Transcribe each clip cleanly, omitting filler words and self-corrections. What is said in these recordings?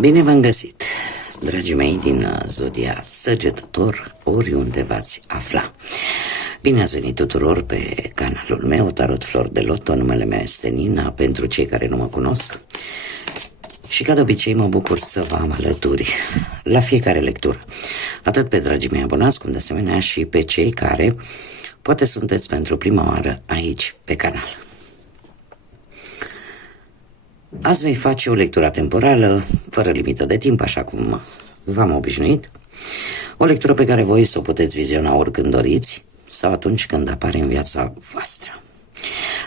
Bine v-am găsit, dragii mei din zodia Săgetător, oriunde v-ați afla. Bine ați venit tuturor pe canalul meu, Tarot Flor de Loto. Numele meu este Nina, pentru cei care nu mă cunosc. Și ca de obicei mă bucur să vă am alături la fiecare lectură, atât pe dragii mei abonați, cum de asemenea și pe cei care poate sunteți pentru prima oară aici pe canal. Azi voi face o lectură temporală, fără limită de timp, așa cum v-am obișnuit. O lectură pe care voi să o puteți viziona oricând doriți sau atunci când apare în viața voastră.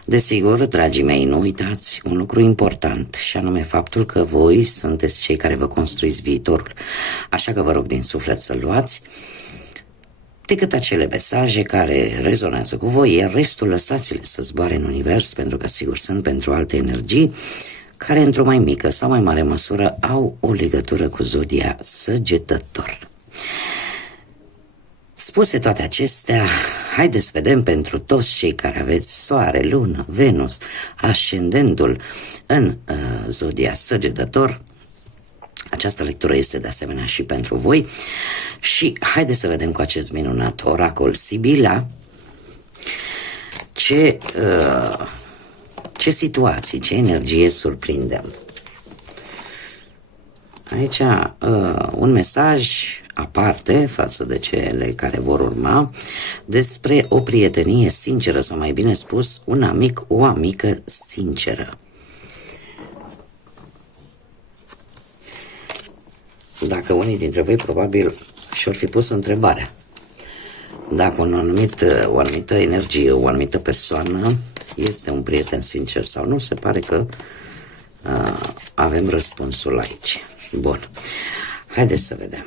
Desigur, dragii mei, nu uitați un lucru important, și anume faptul că voi sunteți cei care vă construiți viitorul. Așa că vă rog din suflet să-l luați decât acele mesaje care rezonează cu voi, iar restul lăsați-le să zboare în univers, pentru că sigur sunt pentru alte energii care într-o mai mică sau mai mare măsură au o legătură cu zodia Săgetător. Spuse toate acestea, haideți să vedem pentru toți cei care aveți Soare, Lună, Venus, ascendentul în zodia Săgetător. Această lectură este de asemenea și pentru voi. Și haideți să vedem cu acest minunat oracol Sibila ce situații, ce energie surprindem. Aici un mesaj aparte față de cele care vor urma despre o prietenie sinceră, sau mai bine spus, un amic, o amică sinceră. Dacă unii dintre voi probabil și-or fi pus întrebarea dacă o anumită energie, o anumită persoană este un prieten sincer sau nu, se pare că avem răspunsul aici. Bun, haideți să vedem.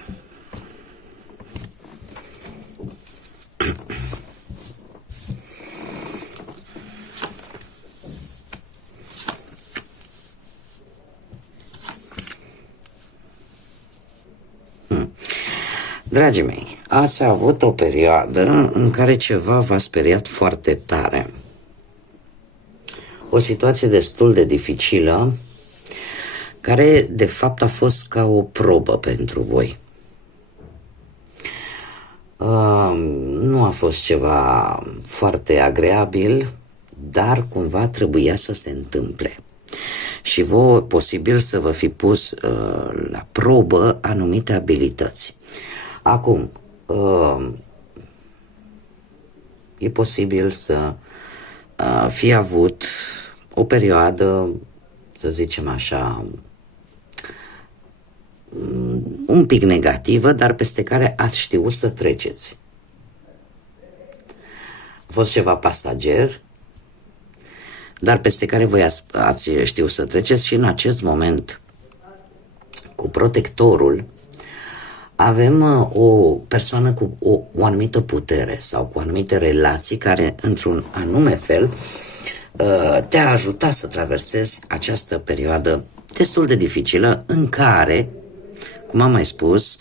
Dragii mei, ați avut o perioadă în care ceva v-a speriat foarte tare. O situație destul de dificilă, care de fapt a fost ca o probă pentru voi. Nu a fost ceva foarte agreabil, dar cumva trebuia să se întâmple. Și vouă posibil să vă fi pus la probă anumite abilități. Acum, e posibil să fi avut o perioadă, să zicem așa, un pic negativă, dar peste care ați știut să treceți. A fost ceva pasager, dar peste care voi ați știut să treceți. Și în acest moment, cu protectorul, avem o persoană cu o anumită putere sau cu anumite relații care, într-un anume fel, te-a ajutat să traversezi această perioadă destul de dificilă, în care, cum am mai spus,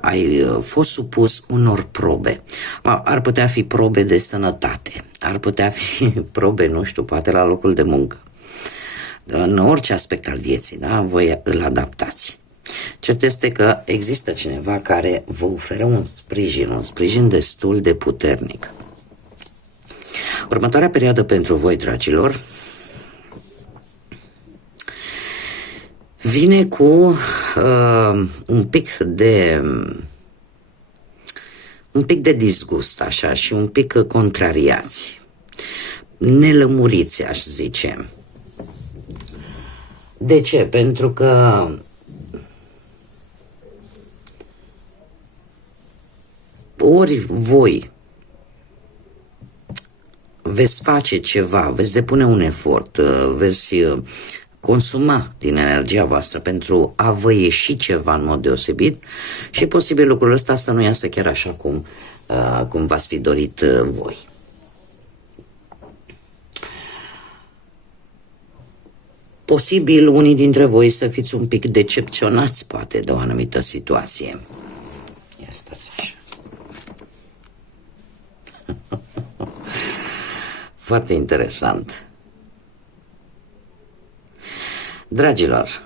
ai fost supus unor probe. Ar putea fi probe de sănătate, ar putea fi probe, nu știu, poate la locul de muncă. În orice aspect al vieții, da, voi îl adaptați. Cert este că există cineva care vă oferă un sprijin destul de puternic. Următoarea perioadă pentru voi, dragilor, vine cu un pic de disgust, așa, și un pic contrariați, nelămuriți, aș zice. De ce? Pentru că ori voi veți face ceva, veți depune un efort, veți consuma din energia voastră pentru a vă ieși ceva în mod deosebit, și posibil lucrul ăsta să nu iasă chiar așa cum v-ați fi dorit voi. Posibil unii dintre voi să fiți un pic decepționați, poate, de o anumită situație. Ia stați așa. Foarte interesant. Dragilor,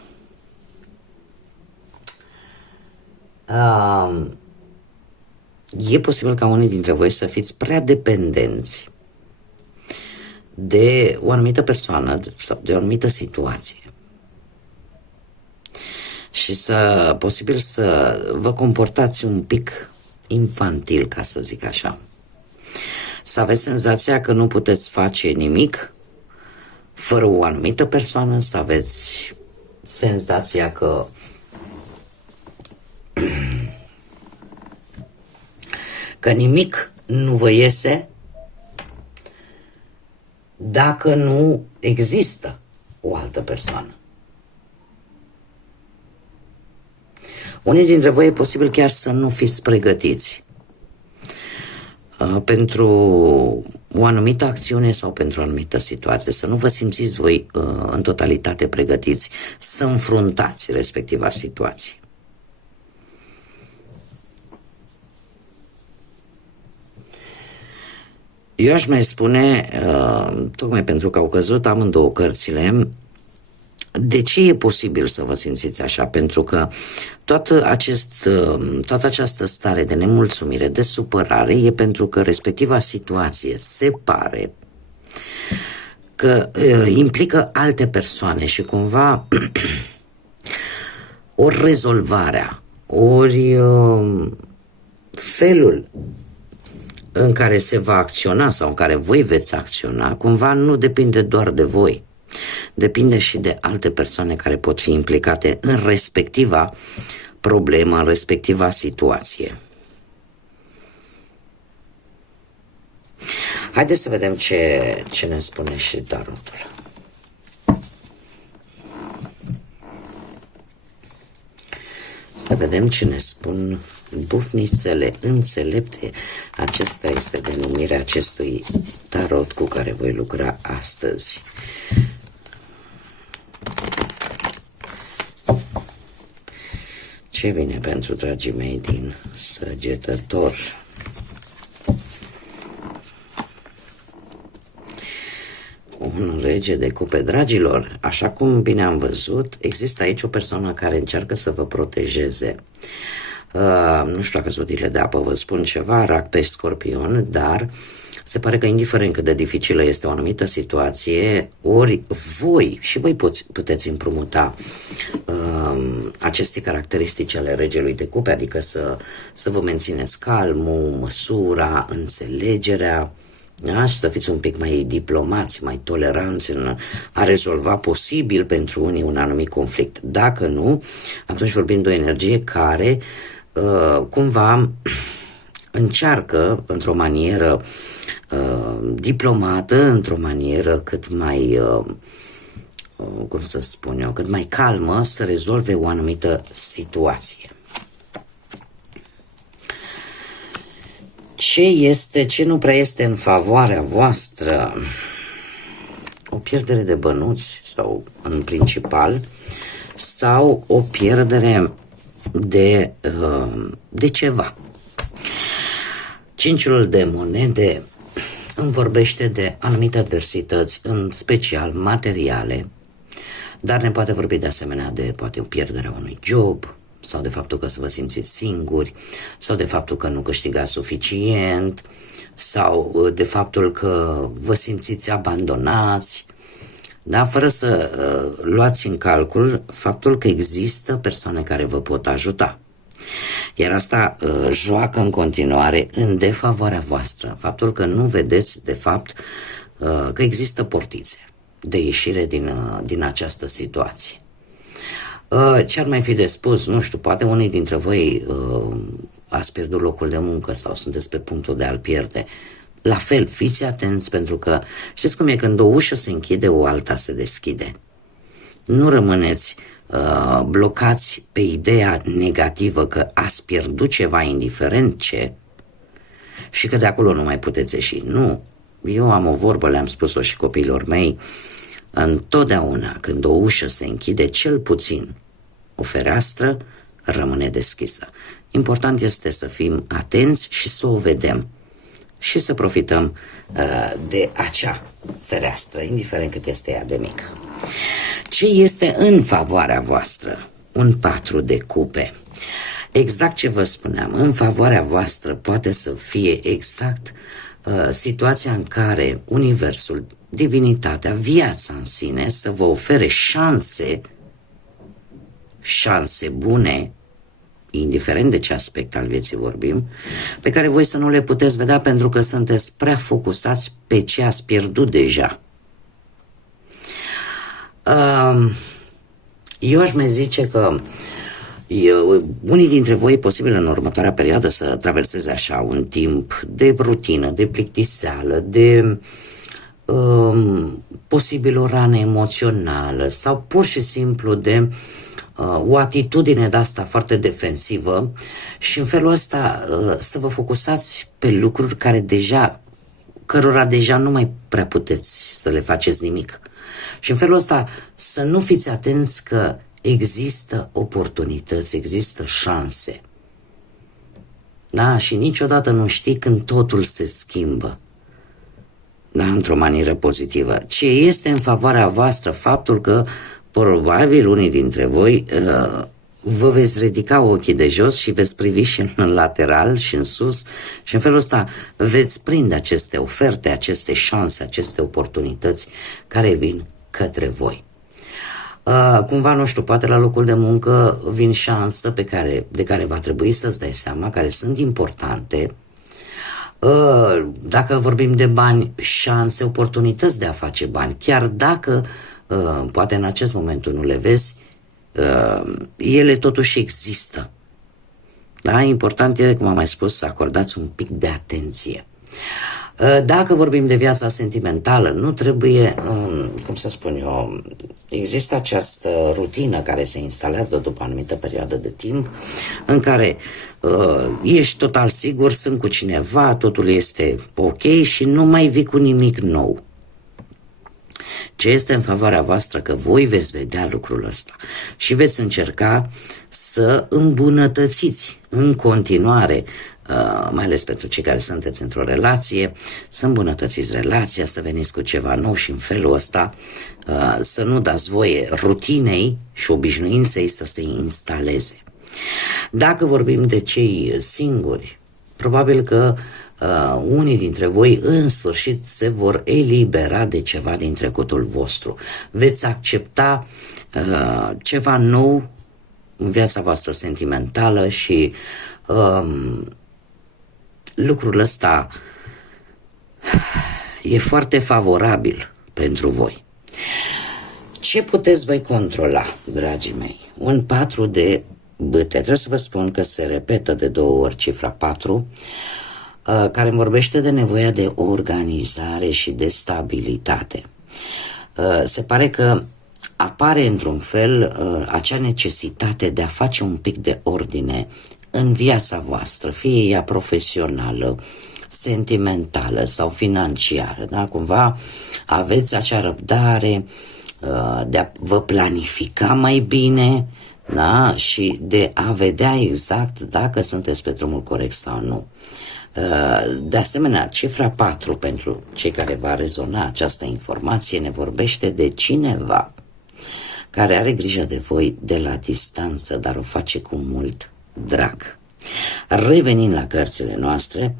E posibil ca unii dintre voi să fiți prea dependenți de o anumită persoană sau de o anumită situație și posibil să vă comportați un pic infantil, ca să zic așa. Să aveți senzația că nu puteți face nimic fără o anumită persoană, să aveți senzația că nimic nu vă iese dacă nu există o altă persoană. Unii dintre voi e posibil chiar să nu fiți pregătiți pentru o anumită acțiune sau pentru o anumită situație, să nu vă simțiți voi în totalitate pregătiți să înfruntați respectiva situație. Eu aș mai spune, tocmai pentru că au căzut amândouă cărțile, de ce e posibil să vă simțiți așa? Pentru că toată această stare de nemulțumire, de supărare, e pentru că respectiva situație se pare că implică alte persoane și cumva ori rezolvarea, ori felul în care se va acționa sau în care voi veți acționa, cumva nu depinde doar de voi. Depinde și de alte persoane care pot fi implicate în respectiva problemă, în respectiva situație. Haideți să vedem ce ne spune și tarotul. Să vedem ce ne spun bufnițele înțelepte. Acesta este denumirea acestui tarot cu care voi lucra astăzi. Ce vine pentru dragii mei din Săgetător? Un rege de cupe. Dragilor, așa cum bine am văzut, există aici o persoană care încearcă să vă protejeze. Nu știu dacă zodiile de apă vă spun ceva, Rac, Pești, Scorpion, dar se pare că indiferent cât de dificilă este o anumită situație, ori voi puteți împrumuta aceste caracteristici ale regelui de cupe, adică să vă mențineți calmul, măsura, înțelegerea, da? Și să fiți un pic mai diplomați, mai toleranți în a rezolva posibil pentru unii un anumit conflict. Dacă nu, atunci vorbim de o energie care cumva încearcă într-o manieră diplomată, într-o manieră cât mai, cum să spun eu, cât mai calmă să rezolve o anumită situație. Ce nu prea este în favoarea voastră? O pierdere de bănuți sau în principal, sau o pierdere de ceva. Cinciul de monede îmi vorbește de anumite adversități, în special materiale, dar ne poate vorbi de asemenea de poate o pierdere a unui job, sau de faptul că să vă simțiți singuri, sau de faptul că nu câștigați suficient, sau de faptul că vă simțiți abandonați, da? Fără să luați în calcul faptul că există persoane care vă pot ajuta. Iar asta joacă în continuare în defavoarea voastră. Faptul că nu vedeți, de fapt, că există portițe de ieșire din această situație. Ce ar mai fi de spus? Nu știu, poate unii dintre voi ați pierdut locul de muncă sau sunteți pe punctul de a-l pierde. La fel, fiți atenți, pentru că știți cum e, când o ușă se închide, o alta se deschide. Nu rămâneți blocați pe ideea negativă că ați pierdut ceva, indiferent ce, și că de acolo nu mai puteți ieși. Nu. Eu am o vorbă, le-am spus-o și copiilor mei, întotdeauna când o ușă se închide, cel puțin o fereastră rămâne deschisă. Important este să fim atenți și să o vedem și să profităm de acea fereastră, indiferent cât este ea de mică. Ce este în favoarea voastră? Un 4 de cupe. exact ce vă spuneam, în favoarea voastră poate să fie exact situația în care universul, divinitatea, viața în sine să vă ofere șanse bune, indiferent de ce aspect al vieții vorbim, pe care voi să nu le puteți vedea pentru că sunteți prea focusați pe ce ați pierdut deja. Eu aș mai zice că unii dintre voi e posibil în următoarea perioadă să traverseze așa un timp de rutină, de plictiseală, de posibil o rană emoțională sau pur și simplu de o atitudine de asta foarte defensivă și în felul ăsta să vă focusați pe lucruri cărora deja nu mai prea puteți să le faceți nimic. Și în felul ăsta să nu fiți atenți că există oportunități, există șanse. Da? Și niciodată nu știi când totul se schimbă. Da? Într-o manieră pozitivă. Ce este în favoarea voastră faptul că probabil unii dintre voi vă veți ridica ochii de jos și veți privi și în lateral și în sus și în felul ăsta veți prinde aceste oferte, aceste șanse, aceste oportunități care vin către voi. Cumva, nu știu, poate la locul de muncă vin șanse de care va trebui să-ți dai seama, care sunt importante. Dacă vorbim de bani, șanse, oportunități de a face bani, chiar dacă poate în acest moment nu le vezi, ele totuși există. Da? Important e, cum am mai spus, să acordați un pic de atenție. Dacă vorbim de viața sentimentală, nu trebuie, cum să spun eu, există această rutină care se instalează după o anumită perioadă de timp în care ești total sigur, sunt cu cineva, totul este ok și nu mai vii cu nimic nou. Ce este în favoarea voastră că voi veți vedea lucrul ăsta și veți încerca să îmbunătățiți în continuare, mai ales pentru cei care sunteți într-o relație, să îmbunătățiți relația, să veniți cu ceva nou și în felul ăsta să nu dați voie rutinei și obișnuinței să se instaleze. Dacă vorbim de cei singuri, probabil că unii dintre voi în sfârșit se vor elibera de ceva din trecutul vostru. Veți accepta ceva nou în viața voastră sentimentală și lucrul ăsta e foarte favorabil pentru voi. Ce puteți voi controla, dragii mei? Un 4 de bâte. Trebuie să vă spun că se repetă de 2 ori cifra 4, care vorbește de nevoia de organizare și de stabilitate. Se pare că apare într-un fel acea necesitate de a face un pic de ordine în viața voastră, fie ea profesională, sentimentală sau financiară. Da? Cumva aveți acea răbdare de a vă planifica mai bine, da? Și de a vedea exact dacă sunteți pe drumul corect sau nu. De asemenea, cifra 4, pentru cei care va rezona această informație, ne vorbește de cineva care are grijă de voi de la distanță, dar o face cu mult drag. Revenind la cărțile noastre,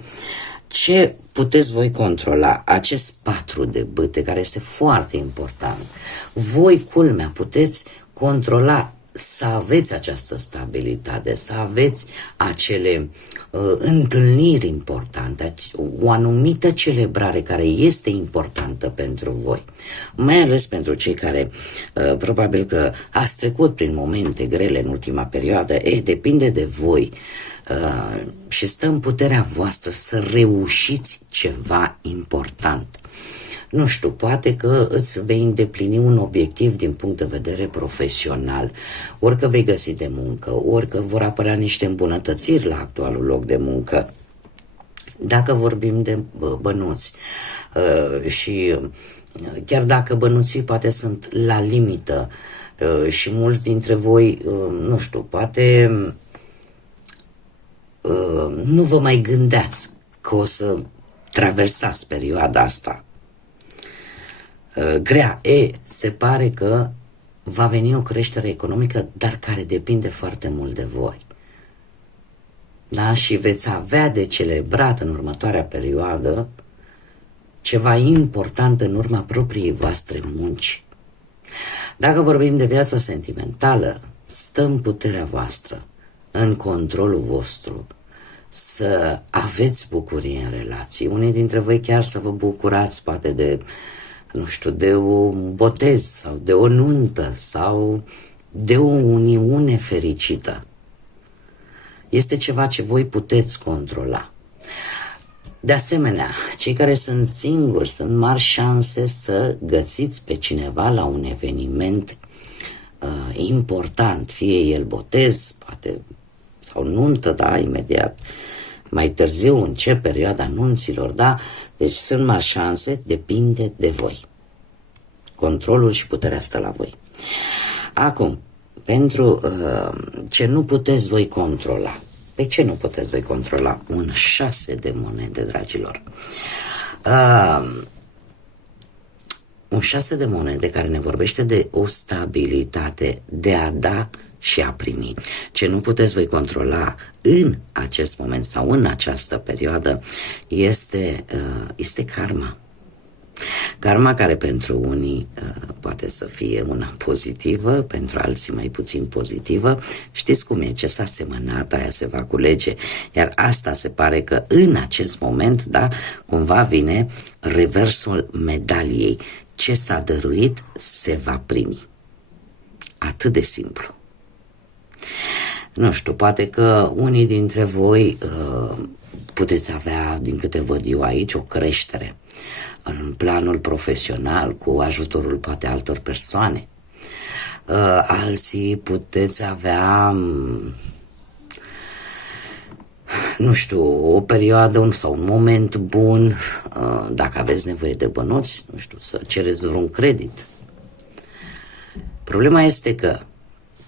ce puteți voi controla? Acest 4 de bâte, care este foarte important. Voi, culmea, puteți controla să aveți această stabilitate, să aveți acele întâlniri importante, o anumită celebrare care este importantă pentru voi. Mai ales pentru cei care probabil că ați trecut prin momente grele în ultima perioadă, depinde de voi și stă în puterea voastră să reușiți ceva important. Nu știu, poate că îți vei îndeplini un obiectiv din punct de vedere profesional, ori că vei găsi de muncă, ori că vor apărea niște îmbunătățiri la actualul loc de muncă. Dacă vorbim de bănuți și chiar dacă bănuții poate sunt la limită și mulți dintre voi, nu știu, poate nu vă mai gândeați că o să traversați perioada asta grea. Se pare că va veni o creștere economică, dar care depinde foarte mult de voi. da? Și veți avea de celebrat în următoarea perioadă ceva important în urma propriei voastre munci. Dacă vorbim de viața sentimentală, stă în puterea voastră, în controlul vostru, să aveți bucurie în relații. Unii dintre voi chiar să vă bucurați poate de, nu știu, de un botez sau de o nuntă sau de o uniune fericită. Este ceva ce voi puteți controla. De asemenea, cei care sunt singuri, sunt mari șanse să găsiți pe cineva la un eveniment important, fie el botez, poate, sau nuntă, da, imediat, mai târziu începe perioada anunților, da, deci sunt mari șanse, depinde de voi. Controlul și puterea stă la voi. Acum, pentru ce nu puteți voi controla. Pe ce nu puteți voi controla? Un 6 de monede, dragilor. Un 6 de monede care ne vorbește de o stabilitate, de a da și a primi. Ce nu puteți voi controla în acest moment sau în această perioadă este karma. Karma care pentru unii poate să fie una pozitivă, pentru alții mai puțin pozitivă. Știți cum e, ce s-a semănat, aia se va culege. Iar asta se pare că în acest moment, da, cumva vine reversul medaliei. Ce s-a dăruit se va primi. Atât de simplu. Nu știu, poate că unii dintre voi puteți avea, din câte văd eu aici, o creștere în planul profesional, cu ajutorul poate altor persoane. Alții puteți avea, nu știu, o perioadă sau un moment bun, dacă aveți nevoie de bănuți, nu știu, să cereți vreun credit. Problema este că,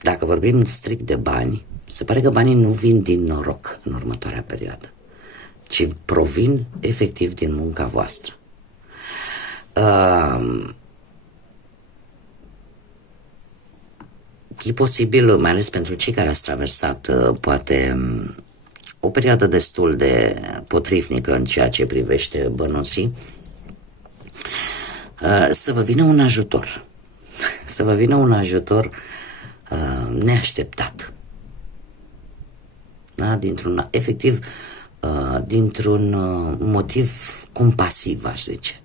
dacă vorbim strict de bani, se pare că banii nu vin din noroc în următoarea perioadă, ci provin efectiv din munca voastră. E posibil, mai ales pentru cei care ați traversat poate o perioadă destul de potrivnică în ceea ce privește bănuții, să vă vină un ajutor. Să vă vină un ajutor neașteptat. Da? Dintr-un motiv compasiv, aș zice.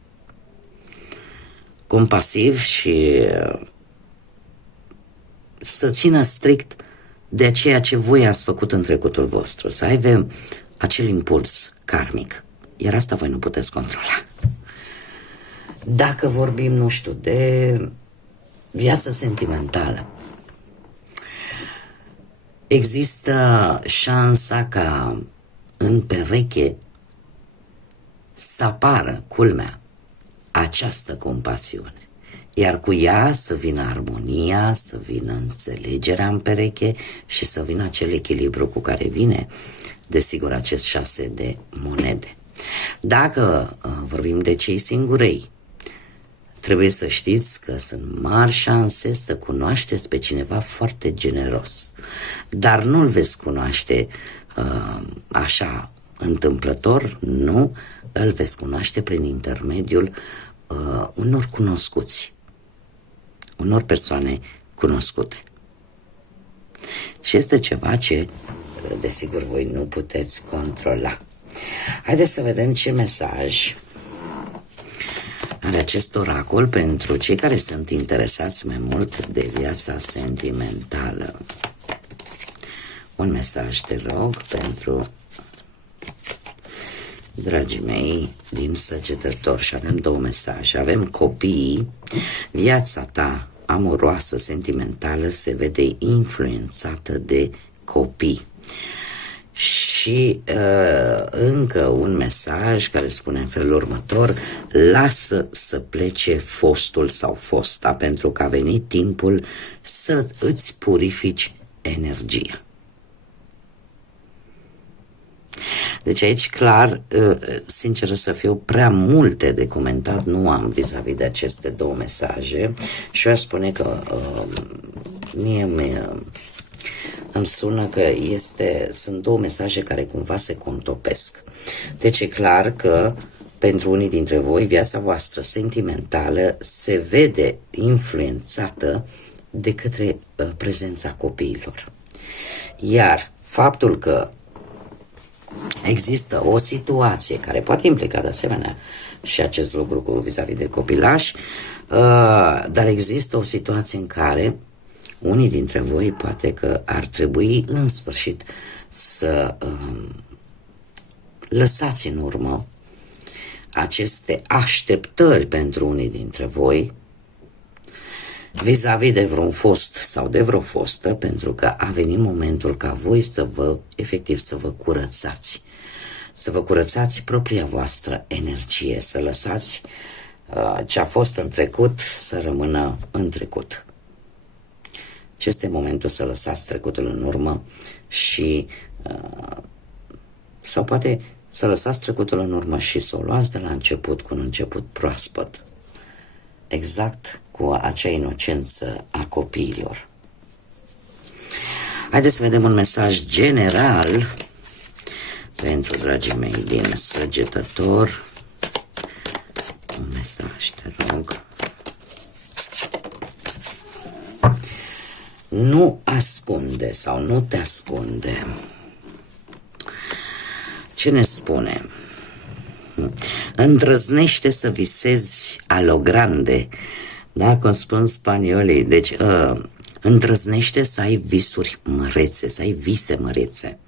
Compasiv și să țină strict de ceea ce voi ați făcut în trecutul vostru, să aibă acel impuls karmic, iar asta voi nu puteți controla. Dacă vorbim, nu știu, de viața sentimentală, există șansa ca în pereche să apară, culmea, această compasiune. Iar cu ea să vină armonia, să vină înțelegerea în pereche și să vină acel echilibru cu care vine, desigur, acest 6 de monede. Dacă vorbim de cei singurei, trebuie să știți că sunt mari șanse să cunoașteți pe cineva foarte generos. Dar nu-l veți cunoaște așa întâmplător, nu, îl veți cunoaște prin intermediul unor cunoscuți, unor persoane cunoscute. Și este ceva ce, desigur, voi nu puteți controla. Haideți să vedem ce mesaj are acest oracol pentru cei care sunt interesați mai mult de viața sentimentală. Un mesaj, te rog, pentru dragii mei din Săgetător. Și avem două mesaje. Avem copiii, viața ta amoroasă, sentimentală se vede influențată de copii. Și încă un mesaj care spune în felul următor: lasă să plece fostul sau fosta, pentru că a venit timpul să îți purifici energia. Deci aici, clar, sincer să fiu, prea multe de comentat nu am vis-a-vis de aceste două mesaje și eu aș spune că mie îmi sună că sunt două mesaje care cumva se contopesc. Deci e clar că pentru unii dintre voi viața voastră sentimentală se vede influențată de către prezența copiilor. Iar faptul că există o situație care poate implica de asemenea și acest lucru cu vis-a-vis de copilași, dar există o situație în care unii dintre voi poate că ar trebui în sfârșit să lăsați în urmă aceste așteptări pentru unii dintre voi vis-a-vis de vreun fost sau de vreo fostă, pentru că a venit momentul ca voi efectiv să vă curățați. Să vă curățați propria voastră energie, să lăsați ce a fost în trecut să rămână în trecut. Ce este momentul să lăsați trecutul în urmă și sau poate să lăsați trecutul în urmă și să o luați de la început cu un început proaspăt. Exact cu acea inocență a copiilor. Haideți să vedem un mesaj general pentru dragii mei din Săgetător. Un mesaj, te rog. Nu ascunde sau nu te ascunde. Ce ne spune? Îndrăznește să visezi a lo grande. Da, cum spun spaniolii. Deci, îndrăznește să ai visuri mărețe, să ai vise mărețe.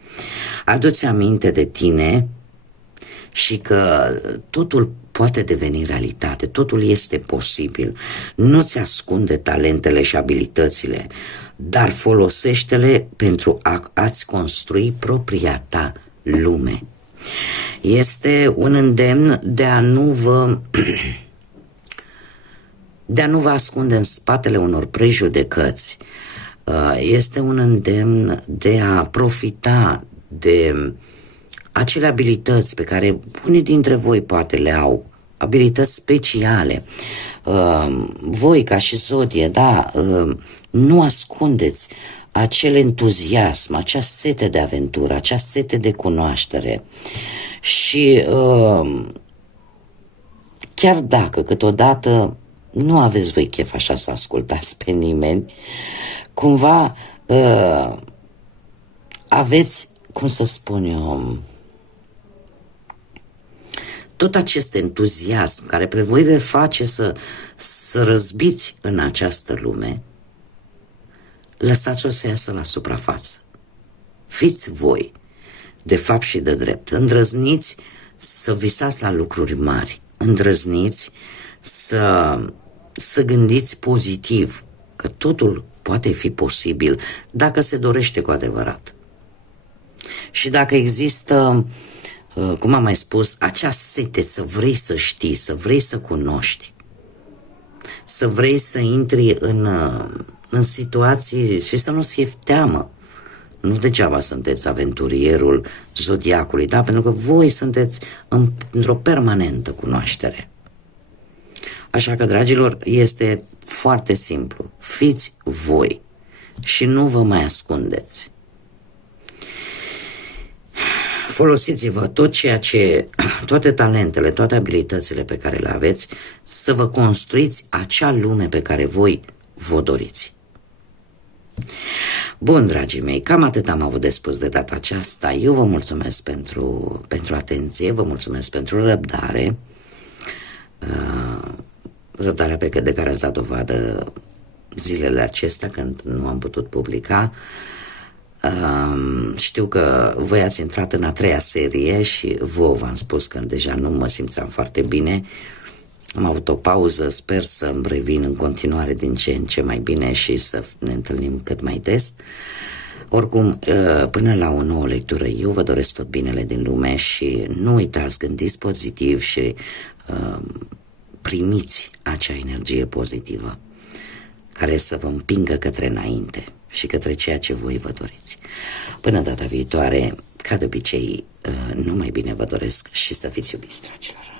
Adu-ți aminte de tine și că totul poate deveni realitate, totul este posibil. Nu-ți ascunde talentele și abilitățile, dar folosește-le pentru a-ți construi propria ta lume. Este un îndemn de a nu vă ascunde în spatele unor prejudecăți. Este un îndemn de a profita de acele abilități pe care unii dintre voi poate le au, abilități speciale. Voi ca și zodie, da, nu ascundeți acel entuziasm, acea sete de aventură, acea sete de cunoaștere. Și chiar dacă câteodată nu aveți voi chef așa să ascultați pe nimeni, cumva aveți, cum să spun eu, tot acest entuziasm care pe voi vă face să răzbiți în această lume, lăsați-o să iasă la suprafață. Fiți voi, de fapt și de drept. Îndrăzniți să visați la lucruri mari. Îndrăzniți să gândiți pozitiv, că totul poate fi posibil dacă se dorește cu adevărat. Și dacă există, cum am mai spus, acea sete să vrei să știi, să vrei să cunoști, să vrei să intri în situații și să nu-ți fie teamă. Nu degeaba sunteți aventurierul zodiacului, da? Pentru că voi sunteți într-o permanentă cunoaștere. Așa că, dragilor, este foarte simplu. Fiți voi și nu vă mai ascundeți. Folosiți-vă toate talentele, toate abilitățile pe care le aveți, să vă construiți acea lume pe care voi vă doriți. Bun, dragii mei, cam atât am avut de spus de data aceasta. Eu vă mulțumesc pentru atenție, vă mulțumesc pentru răbdare, răbdarea de care ați dat dovadă zilele acestea când nu am putut publica. Știu că voi ați intrat în a treia serie și v-am spus că deja nu mă simțeam foarte bine. Am avut o pauză, sper să îmi revin în continuare din ce în ce mai bine și să ne întâlnim cât mai des. Oricum, până la o nouă lectură, eu vă doresc tot binele din lume și nu uitați, gândiți pozitiv și primiți acea energie pozitivă care să vă împingă către înainte și către ceea ce voi vă doriți. Până data viitoare, ca de obicei, numai bine vă doresc și să fiți iubiți, dragilor!